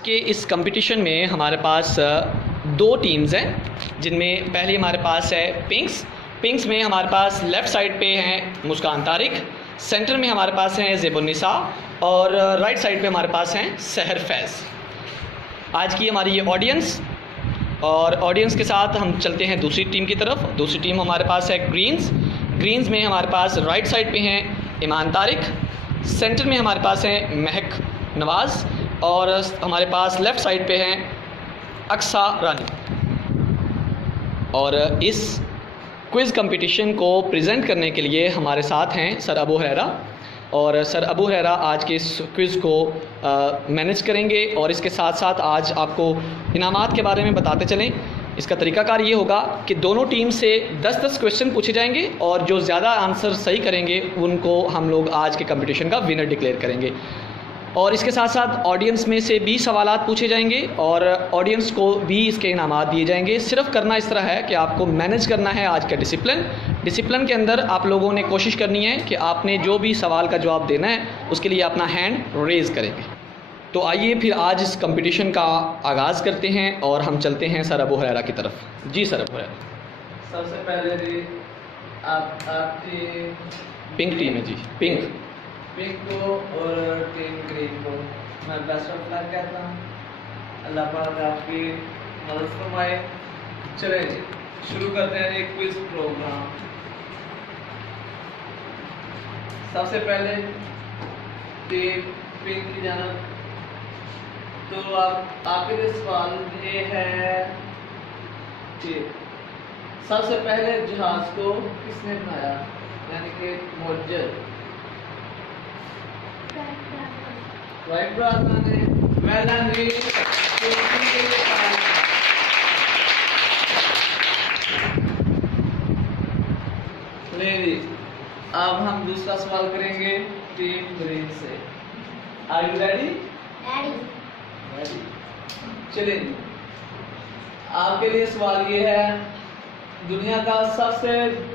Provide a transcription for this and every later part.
आज के इस कंपटीशन में हमारे पास दो टीम्स हैं, जिनमें पहली हमारे पास है पिंक्स में हमारे पास लेफ़्ट साइड पे हैं मुस्कान तारिक, सेंटर में हमारे पास हैं ज़ेबुन्निसा और राइट साइड पे हमारे पास हैं सहर फैज़। आज की हमारी ये ऑडियंस और ऑडियंस के साथ हम चलते हैं दूसरी टीम की तरफ। दूसरी टीम हमारे पास है ग्रीन्स में हमारे पास राइट साइड पे हैं ईमान तारिक, सेंटर में हमारे पास हैं महक नवाज़ और हमारे पास लेफ़्ट साइड पे हैं अक्सा रानी। और इस क्विज़ कंपटीशन को प्रेजेंट करने के लिए हमारे साथ हैं सर अबू हुरैरा, और सर अबू हुरैरा आज के इस क्विज़ को मैनेज करेंगे और इसके साथ साथ आज आपको इनामात के बारे में बताते चलें। इसका तरीकाकार ये होगा कि दोनों टीम से 10-10 क्वेश्चन पूछे जाएंगे और जो ज़्यादा आंसर सही करेंगे उनको हम लोग आज के कंपटीशन का विनर डिक्लेयर करेंगे। और इसके साथ साथ ऑडियंस में से भी सवालात पूछे जाएंगे और ऑडियंस को भी इसके इनामात दिए जाएंगे। सिर्फ करना इस तरह है कि आपको मैनेज करना है आज का डिसिप्लिन के अंदर आप लोगों ने कोशिश करनी है कि आपने जो भी सवाल का जवाब देना है उसके लिए अपना हैंड रेज़ करेंगे। तो आइए फिर आज इस कंपटीशन का आगाज़ करते हैं और हम चलते हैं सर अबू हुरैरा की तरफ। जी सर अबू हुरैरा। सबसे पहले आपकी पिंक टीम है जी, पिंक को और टीम ग्रीन को मैं बेस्ट ऑफ लक कहता हूँ। अल्लाह पाक आपकी मदद फरमाए। चलें जी, शुरू करते हैं एक क्विज प्रोग्राम। सबसे पहले टीम पिंक की जानब तो आपके लिए सवाल ये है कि सबसे पहले जहाज को किसने बनाया, यानी कि मौजूद राइट ब्राज़ ने वेल डन जी। अब हम दूसरा सवाल करेंगे टीम ग्रीन से। Are you ready? रेडी। चलिए, आपके लिए सवाल ये है, दुनिया का सबसे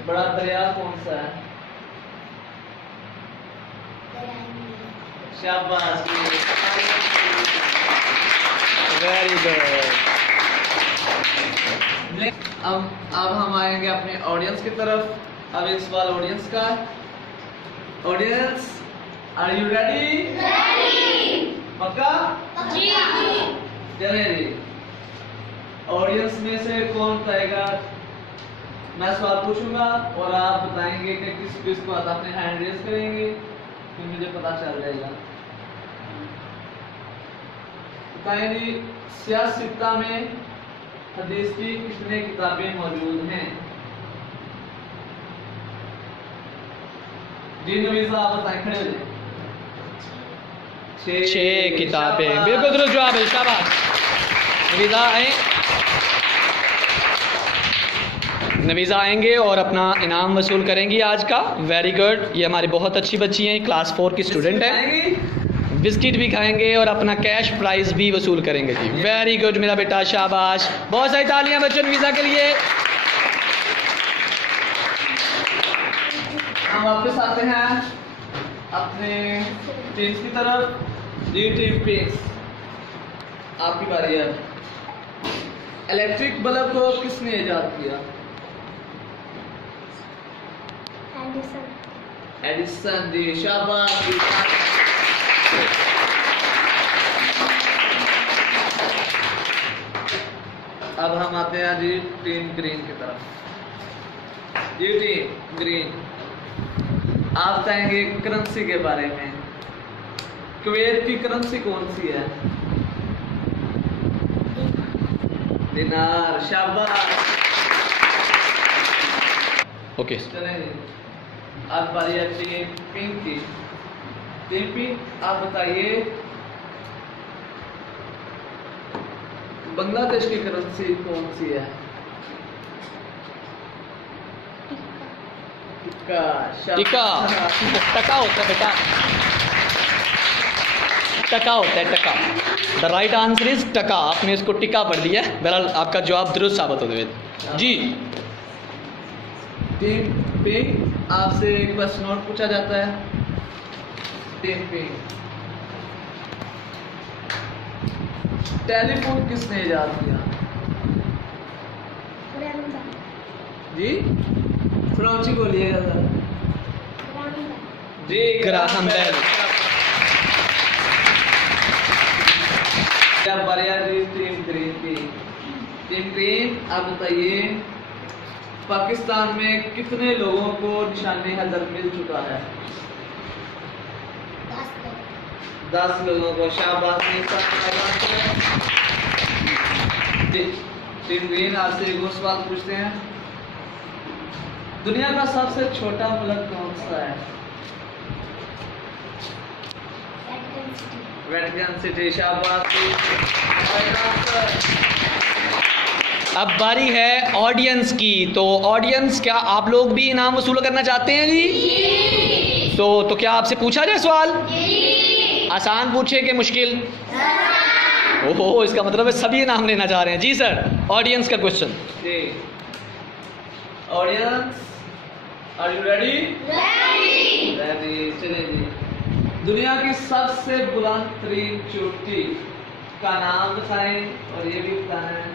बड़ा दरिया कौन सा है? शाबाश, वेरी गुड। अब हम आएंगे अपने ऑडियंस की तरफ। अब एक सवाल ऑडियंस का। Audience, are you ready? पक्का? जी। चले जी, ऑडियंस में से कौन बताएगा? मैं सवाल पूछूंगा और आप बताएंगे कि किस क्विज को आप अपने हैंड रेज करेंगे, फिर मुझे पता चल जाएगा। बताएं जी, सियासत्ता में हदीस की कितने किताबें मौजूद हैं? जी नवीसा, आप बताएं, खड़े हो जाएं। 6 किताबें, बिल्कुल दुरुस्त जवाब है, शाबाश। नवीज़ा आएंगे और अपना इनाम वसूल करेंगी आज का। वेरी गुड, ये हमारी बहुत अच्छी बच्ची हैं, क्लास 4 की स्टूडेंट है। बिस्किट भी खाएंगे और अपना कैश प्राइज भी वसूल करेंगे जी। वेरी गुड मेरा बेटा, शाबाश। बहुत सारी तालियां बच्चों नवीज़ा के लिए। हम वापस आते हैं अपने टीम्स की तरफ। जी टीम पिंक्स, आपकी बारी है। इलेक्ट्रिक बल्ब को किसने इजाद किया? एडिसन जी, शाबाश। अब हम आते हैं जी टीम ग्रीन की तरफ। जी टीम ग्रीन, आप बताएंगे करेंसी के बारे में। कुवैत की करेंसी कौन सी है? दिनार, शाबाश। ओके, चलें, अब बारी आती है पिंक की। टीम पिंक, आप बताइए बांग्लादेश की करेंसी कौन सी है? टिका। टका होता है बेटा, टका होता है, टका। द राइट आंसर इज टका। आपने इसको टिका पढ़ दिया। बहरहाल आपका जवाब दुरुस्त साबित हो गया जी। टीम पिंक, आपसे एक क्वेश्चन और पूछा जाता है। टीम पिंक, टेलीफोन किसने इजाद किया? जी थोड़ा ऊंची बोलिएगा सर। जी ग्राहम बेल। टीम ग्रीन की। टीम ग्रीन आप बताइए पाकिस्तान में कितने लोगों को निशाने हैदर मिल चुका है? 10 लोगों को। शाबाश। टीम ग्रीन आपसे एक और सवाल पूछते हैं, दुनिया का सबसे छोटा मुल्क कौन सा है? Vatican city. शाबाश। अब बारी है ऑडियंस की। तो ऑडियंस, क्या आप लोग भी इनाम वसूल करना चाहते हैं जी? तो क्या आपसे पूछा जाए सवाल? आसान पूछे कि मुश्किल? ओहो, इसका मतलब है सभी इनाम लेना चाह रहे हैं। जी सर, ऑडियंस का क्वेश्चन। जी audience, are you ready? Ready. चलिए जी, दुनिया की सबसे बुलंद तरीन चोटी का नाम बताएं और ये भी बताना है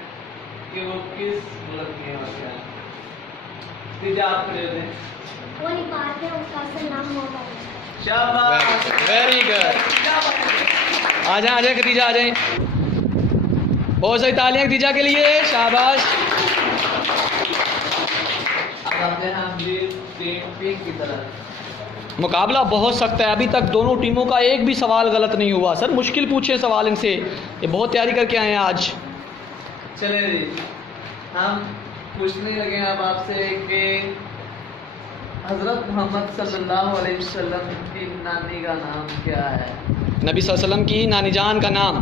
कि वो किस मुल्क में वाक़ है। तीजा आप खड़े हो जाएं। वो नहीं पाते, उसका असल नाम होगा। शाबाश। Very good. आ जाए खदीजा, आ जाए। बहुत सारी तालियां खदीजा के लिए। शाबाश। अब आते हैं हम जी टीम पिंक की तरफ। मुकाबला बहुत सख्त है। अभी तक दोनों टीमों का एक भी सवाल गलत नहीं हुआ। सर मुश्किल पूछे सवाल इनसे, ये बहुत तैयारी करके आए हैं आज। चलिए जी, हम पूछने लगे अब आपसे कि हज़रत मोहम्मद सल्लल्लाहु अलैहि वसल्लम की नानी का नाम क्या है? नबी सल्लल्लाहु अलैहि वसल्लम की नानी जान का नाम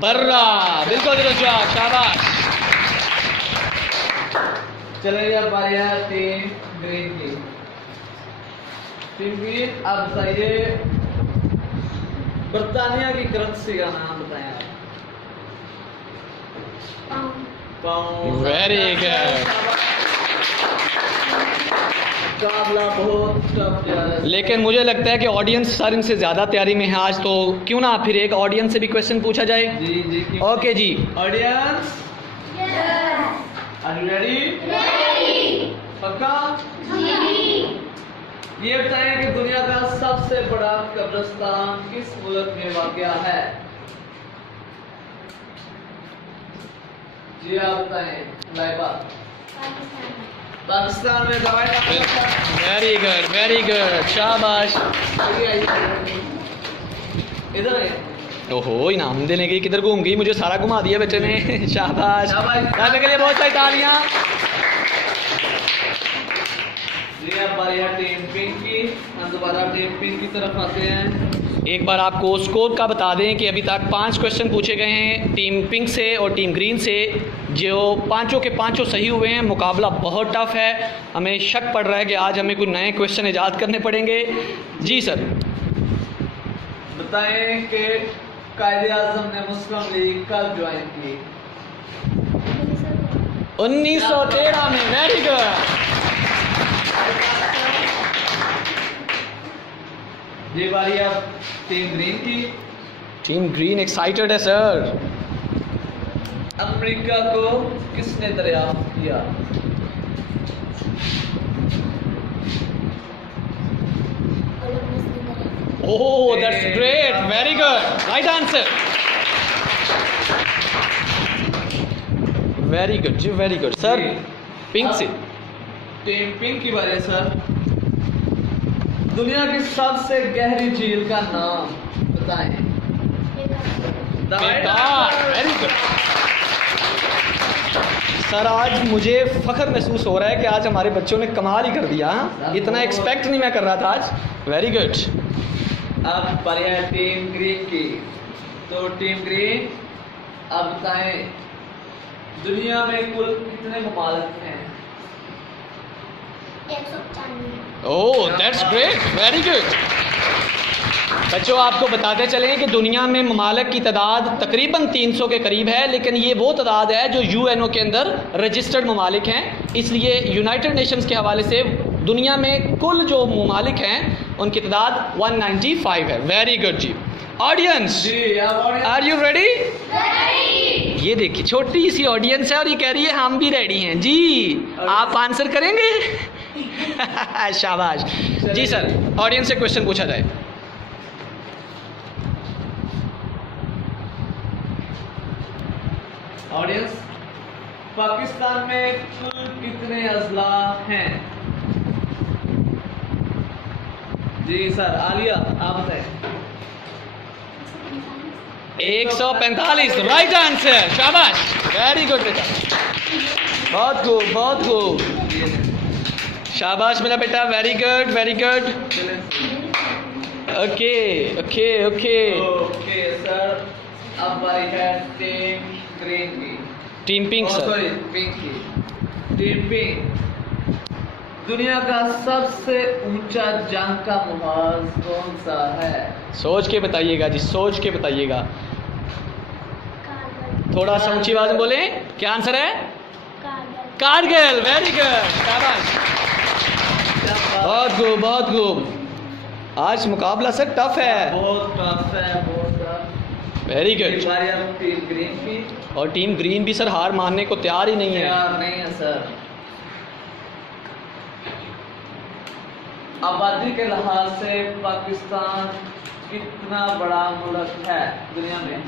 बर्रा। बिल्कुल दुरुस्त जवाब। शाबाश। चलिए अब बारी है टीम ग्रीन की। टीम ग्रीन आप बताइए बर्तानिया की करेंसी का नाम बताएं आप। पाउंड। Very good. मुकाबला बहुत टफ जा रहा है। लेकिन मुझे लगता है कि ऑडियंस सर इनसे ज़्यादा तैयारी में है आज, तो क्यों ना फिर एक ऑडियंस से भी क्वेश्चन पूछा जाए। जी जी। ओके जी। Audience, are you ready? पक्का? ये बताएं कि दुनिया का सबसे बड़ा कब्रिस्तान किस मुल्क में वाक़या है? जी आप बताएं। लाइबा। पाकिस्तान में दवाई। Very good, very good. शाबाश। इधर है। ओहो, इनाम देने की किधर घूम गई, मुझे सारा घुमा दिया बच्चे ने। शाबाश। करने के लिए बहुत सारी तालियां। जी अब बारी है टीम पिंक की। हम दोबारा टीम पिंक की तरफ आते हैं। एक बार आपको स्कोर का बता दें कि अभी तक 5 क्वेश्चन पूछे गए हैं टीम पिंक से और टीम ग्रीन से, जो पांचों के पांचों सही हुए हैं। मुकाबला बहुत टफ है। हमें शक पड़ रहा है कि आज हमें कुछ नए क्वेश्चन ईजाद करने पड़ेंगे। जी सर। बताएं कि कायदे-आज़म ने मुस्लिम लीग कब ज्वाइन की? 1913 में। Very good. ये बारी अब टीम ग्रीन की। टीम ग्रीन एक्साइटेड है सर। अमेरिका को किसने दरियाफ्त किया? Oh, that's great. Very good. Right answer. Very good जी, वेरी गुड सर। पिंक से। टीम पिंक की बारी है सर। दुनिया की सबसे गहरी झील का नाम बताएं। Very good sir. आज मुझे फख्र महसूस हो रहा है कि आज हमारे बच्चों ने कमाल ही कर दिया। इतना एक्सपेक्ट नहीं मैं कर रहा था आज। Very good. अब बारी है टीम ग्रीन की। तो टीम ग्रीन अब बताएं दुनिया में कुल कितने ममालिक हैं? 195। ओह, दैट्स ग्रेट। Very good. बच्चों, आपको बताते चलें कि दुनिया में ममालिक की तादाद तकरीबन 300 के करीब है, लेकिन ये वो तादाद है जो UNO के अंदर रजिस्टर्ड ममालिक हैं। इसलिए यूनाइटेड नेशंस के हवाले से दुनिया में कुल जो ममालिक हैं उनकी तादाद 195 है। वेरी गुड जी। ऑडियंस, जी अब ऑडियंस आर यू रेडी? ये देखिए छोटी सी ऑडियंस है और ये कह रही है हम भी रेडी हैं जी। आप आंसर करेंगे? शाबाश जी सर। ऑडियंस से क्वेश्चन पूछा जाए। ऑडियंस, पाकिस्तान में कुल कितने अजला हैं? जी सर, आलिया आप बताएं। 145 राइट आंसर, शाबाश, वेरी गुड बेटा, बहुत खूब बहुत खूब, शाबाश मेरा बेटा, very good very good. Okay okay okay okay sir, अब बारी है टीम ग्रीन की। Team pink sir. Sorry, pink की। टीम पिंक, दुनिया का सबसे ऊंचा जंग का मुहाज कौन सा है? सोच के बताइएगा जी, सोच के बताइएगा, कारगिल। थोड़ा सा ऊंची आवाज में बोले। क्या आंसर है? कारगिल। कारगिल, वेरी गुड, शाबाश, क्या बात- बहुत खूब बहुत खूब। आज मुकाबला सर टफ है, बहुत टफ है, बहुत टफ। वेरी इस गुड। बारी अब टीम ग्रीन की। और टीम ग्रीन भी सर हार मानने को तैयार ही नहीं है। तैयार नहीं है सर। आबादी के लिहाज से पाकिस्तान कितना बड़ा मुल्क है दुनिया में?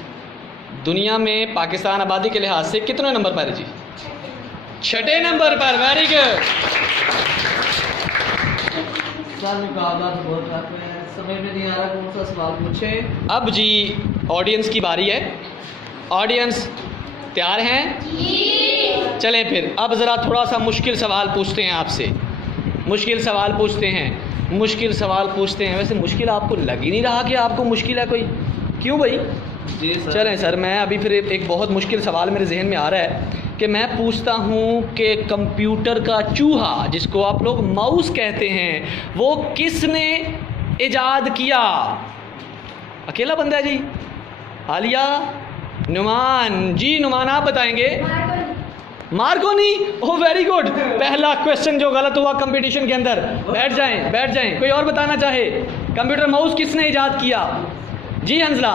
दुनिया में पाकिस्तान आबादी के लिहाज से कितने नंबर पर है जी? छठे। 6ठे नंबर पर, वेरी गुड। सर मुकाबला तो बहुत टफ है, समझ में नहीं आ रहा कौन सा सवाल पूछे। अब जी ऑडियंस की बारी है। ऑडियंस तैयार हैं? चलें फिर अब ज़रा थोड़ा सा मुश्किल सवाल पूछते हैं आपसे। मुश्किल सवाल पूछते हैं, मुश्किल सवाल पूछते हैं। वैसे मुश्किल आपको लग ही नहीं रहा कि आपको मुश्किल है कोई, क्यों भाई? जी सर। चलें सर, मैं अभी फिर एक बहुत मुश्किल सवाल मेरे जहन में आ रहा है कि मैं पूछता हूँ कि कंप्यूटर का चूहा, जिसको आप लोग माउस कहते हैं, वो किसने इजाद किया? अकेला बंदा है जी? आलिया, नुमान जी, नुमान आप बताएंगे। मार्कोनी, ओह वेरी गुड, पहला क्वेश्चन जो गलत हुआ कंपटीशन के अंदर। बैठ जाएं बैठ जाएं। कोई और बताना चाहे? कंप्यूटर माउस किसने इजाद किया? जी हंसला।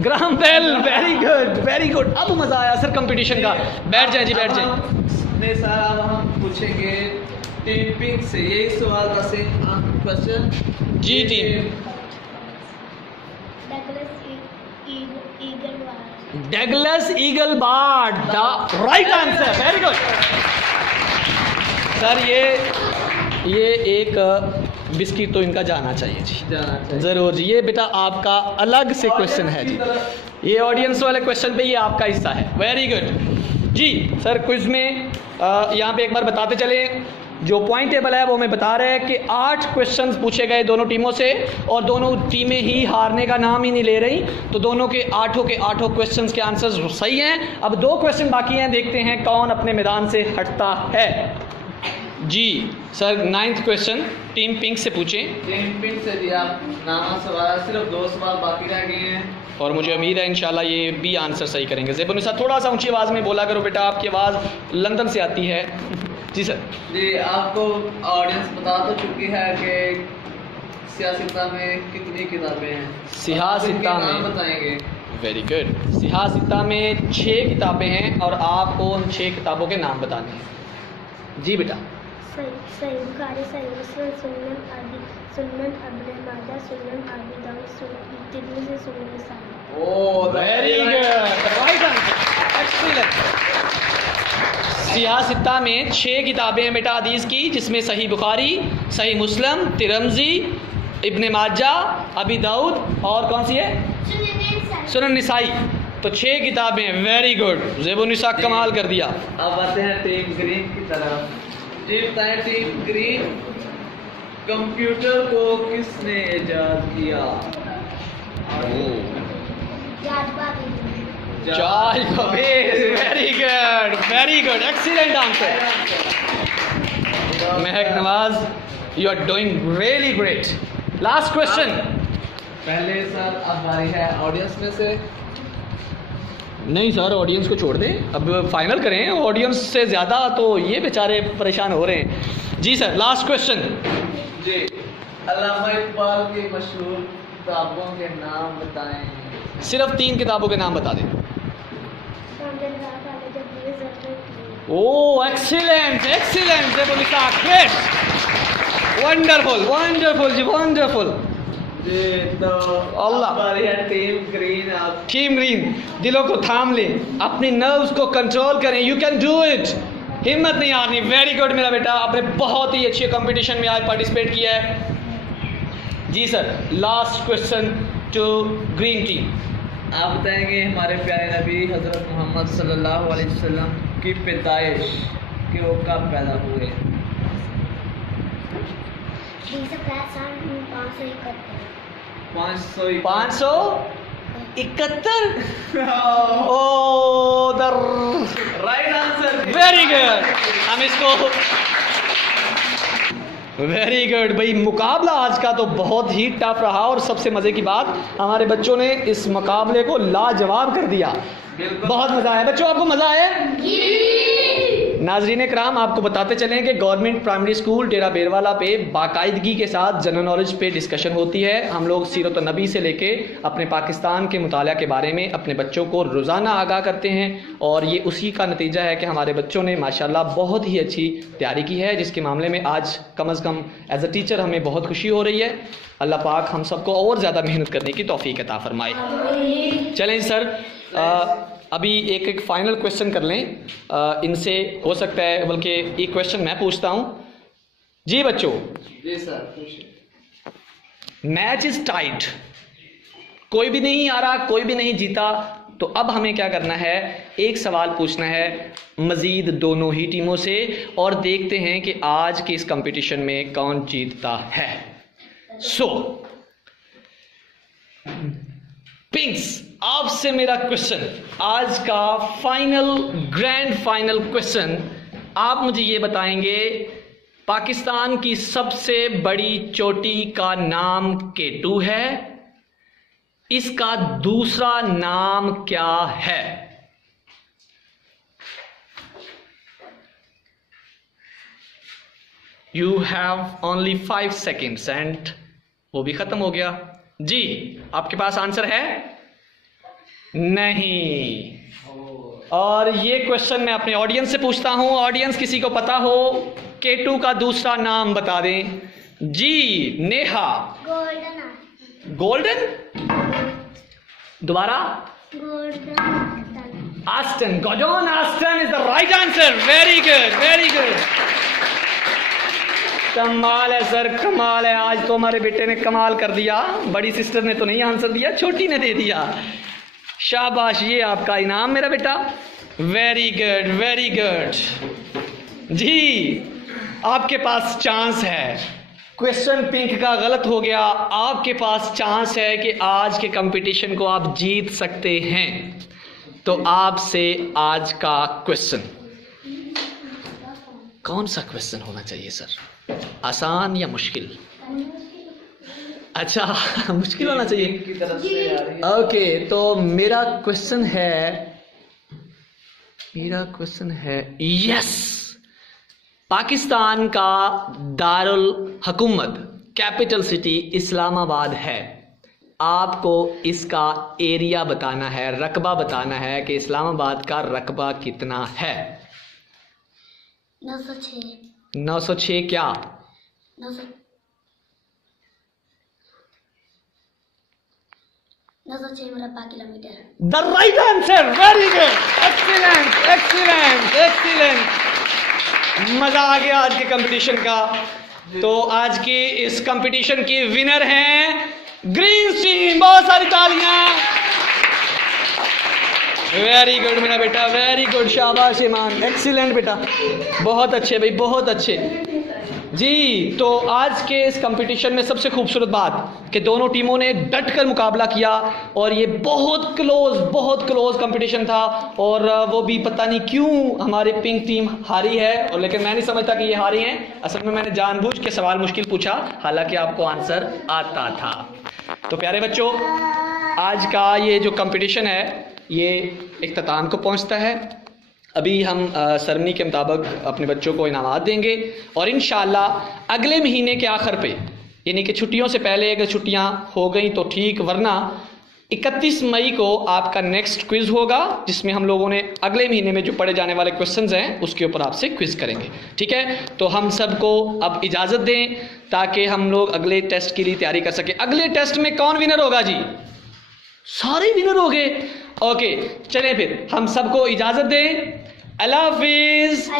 Graham Bell, very good very good. अब मजा आया सर कंपटीशन का। बैठ जाएं जी, बैठ जाएं। नहीं सर, अब हम पूछेंगे टीम पिंक से यही सवाल का सेम क्वेश्चन। जी team. Douglas Engelbart, the right answer, very good sir. ये एक बिस्किट तो इनका जाना चाहिए जी, जाना चाहिए। ज़रूर जी। ये बेटा आपका अलग से क्वेश्चन है जी, ये ऑडियंस वाले क्वेश्चन पे ये आपका हिस्सा है, वेरी गुड जी। सर क्विज में यहाँ पे एक बार बताते चले, जो पॉइंट टेबल है वो मैं बता रहा है कि 8 क्वेश्चंस पूछे गए दोनों टीमों से, और दोनों टीमें ही हारने का नाम ही नहीं ले रही, तो दोनों के आठों क्वेश्चंस के आंसर्स सही हैं। अब 2 क्वेश्चन बाकी हैं, देखते हैं कौन अपने मैदान से हटता है जी। Sir 9th question team pink से पूछें। टीम पिंक से जी आप नाना सवाल, सिर्फ 2 सवाल बाकी रह गए हैं और मुझे उम्मीद है इंशाल्लाह ये भी आंसर सही करेंगे। ज़ेबुन्निसा थोड़ा सा ऊंची आवाज़ में बोला करो बेटा, आपकी आवाज़ लंदन से आती है। जी सर। जी, आपको ऑडियंस बता तो चुकी है कि सियासत में कितनी किताबें हैं। सियासत आप इनके नाम में, बताएंगे। वेरी गुड, सियासत में 6 किताबें हैं और आपको उन 6 किताबों के नाम बताने हैं। जी बेटा। सही बुखारी, सही मुस्लिम, सुन्नन अबी, सुन्नन इब्न माजा, सुन्नन अबी दाऊद, तिर्मिज़ी, सुन्नन नसाई। Oh very good, right answer, excellent. सियासत में 6 किताबें हैं बेटा हदीस की, जिसमें सही बुखारी, सही मुस्लिम, तिरमिज़ी, इब्न माजा, अबी दाऊद और कौन सी है? सुनन निसाई। तो 6 किताबें, वेरी गुड, ज़ेबुन्निसा कमाल कर दिया। अब आते हैं टीम ग्रीन की तरफ। जी बताएं, टीम ग्रीन, कंप्यूटर को किसने इजाद किया? Charles Babbage, very good, excellent answer. Mehak Nawaz, you are doing really great. Last question. पहले सर अब बारी है ऑडियंस में से। नहीं सर, ऑडियंस को छोड़ दें, अब फाइनल करें। ऑडियंस से ज़्यादा तो ये बेचारे परेशान हो रहे हैं। जी सर, लास्ट क्वेश्चन। जी, अल्लामा इकबाल के मशहूर किताबों के नाम बताएं। सिर्फ 3 किताबों के नाम बता दें। Oh excellent excellent, great, wonderful wonderful जी, वंडरफुल। जी तो अल्लाह। हमारी है टीम ग्रीन। आप टीम ग्रीन, दिलों को थाम लें, अपनी नर्व्स को कंट्रोल करें, यू कैन डू इट, हिम्मत नहीं हारनी। वेरी गुड मेरा बेटा, आपने बहुत ही अच्छे कंपटीशन में आज पार्टिसिपेट किया है। जी sir, last question to green team. आप बताएंगे हमारे प्यारे नबी हज़रत मोहम्मद सल्लल्लाहु अलैहि वसल्लम की पैदाइश कि वो कब पैदा हुए? 571। ओ दर, राइट आंसर। Very good. हम इसको वेरी गुड भाई, मुकाबला आज का तो बहुत ही टफ रहा और सबसे मज़े की बात, हमारे बच्चों ने इस मुकाबले को लाजवाब कर दिया। बहुत मज़ा आया बच्चों, आपको मज़ा आया? नाजरीन कराम, आपको बताते चलें कि गवर्नमेंट प्राइमरी स्कूल डेरा बेरवाला पे बाकायदगी के साथ जनरल नॉलेज पे डिस्कशन होती है। हम लोग सीरत नबी से लेके अपने पाकिस्तान के मुताला के बारे में अपने बच्चों को रोज़ाना आगाह करते हैं और ये उसी का नतीजा है कि हमारे बच्चों ने माशाल्लाह बहुत ही अच्छी तैयारी की है, जिसके मामले में आज कम अज़ कम एज अ टीचर हमें बहुत खुशी हो रही है। अल्लाह पाक हम सबको और ज़्यादा मेहनत करने की तौफीक अता फरमाए। चलें सर, अभी एक फाइनल क्वेश्चन कर लें इनसे, हो सकता है बल्कि एक क्वेश्चन मैं पूछता हूँ। जी बच्चों। जी सर। मैच इज टाइट, कोई भी नहीं आ रहा, कोई भी नहीं जीता, तो अब हमें क्या करना है, एक सवाल पूछना है मज़ीद दोनों ही टीमों से और देखते हैं कि आज के इस कंपटीशन में कौन जीतता है। सो पिंक्स, आपसे मेरा क्वेश्चन, आज का फाइनल ग्रैंड फाइनल क्वेश्चन, आप मुझे ये बताएंगे पाकिस्तान की सबसे बड़ी चोटी का नाम K2 है, इसका दूसरा नाम क्या है? You have only 5 seconds and वो भी खत्म हो गया। जी, आपके पास आंसर है? नहीं। और ये क्वेश्चन मैं अपने ऑडियंस से पूछता हूं, ऑडियंस किसी को पता हो K2 का दूसरा नाम बता दें। जी नेहा। गोल्डन। दोबारा। Austen, Gordon Austen is the right answer. Very good, very good. कमाल है सर, कमाल है, आज तो हमारे बेटे ने कमाल कर दिया। बड़ी सिस्टर ने तो नहीं आंसर दिया, छोटी ने दे दिया। शाबाश, ये आपका इनाम मेरा बेटा। Very good, very good. जी आपके पास चांस है, क्वेश्चन पिंक का गलत हो गया, आपके पास चांस है कि आज के कंपटीशन को आप जीत सकते हैं। तो आपसे आज का क्वेश्चन, कौन सा क्वेश्चन होना चाहिए सर, आसान या मुश्किल? अच्छा मुश्किल होना चाहिए की तरफ से आ रही है। ओके, तो मेरा क्वेश्चन है यस, पाकिस्तान का दारुल हुकूमत कैपिटल सिटी इस्लामाबाद है। आपको इसका एरिया बताना है, रकबा बताना है कि इस्लामाबाद का रकबा कितना है। 906 क्या? 906 मुरब्बा kilometre. The right answer. Very good, excellent excellent excellent. मजा आ गया आज के कंपटीशन का। तो आज के इस कंपटीशन की विनर हैं ग्रीन टीम। बहुत सारी तालियां। वेरी गुड मेरा बेटा, वेरी गुड, शाबाश ईमान, एक्सीलेंट बेटा, बहुत अच्छे भाई, बहुत अच्छे। जी तो आज के इस कंपटीशन में सबसे खूबसूरत बात कि दोनों टीमों ने डट कर मुकाबला किया और ये बहुत क्लोज कंपटीशन था। और वो भी पता नहीं क्यों हमारी पिंक टीम हारी है, और लेकिन मैं नहीं समझता कि ये हारी हैं। असल में मैंने जानबूझ के सवाल मुश्किल पूछा, हालांकि आपको आंसर आता था। तो प्यारे बच्चों, आज का ये जो कंपटीशन है ये इख्तिताम को पहुंचता है। अभी हम सरमनी के मुताबिक अपने बच्चों को इनामात देंगे और इंशाअल्लाह अगले महीने के आखिर पे यानी कि छुट्टियों से पहले अगर छुट्टियां हो गई तो ठीक, वरना 31 मई को आपका नेक्स्ट क्विज होगा, जिसमें हम लोगों ने अगले महीने में जो पढ़े जाने वाले क्वेश्चंस हैं उसके ऊपर आपसे क्विज करेंगे। ठीक है, तो हम सबको अब इजाज़त दें ताकि हम लोग अगले टेस्ट के लिए तैयारी कर सकें। अगले टेस्ट में कौन विनर होगा जी? सारे विनर हो गए। ओके, चलें फिर हम सबको इजाज़त दें। अल्लाह हाफिज़।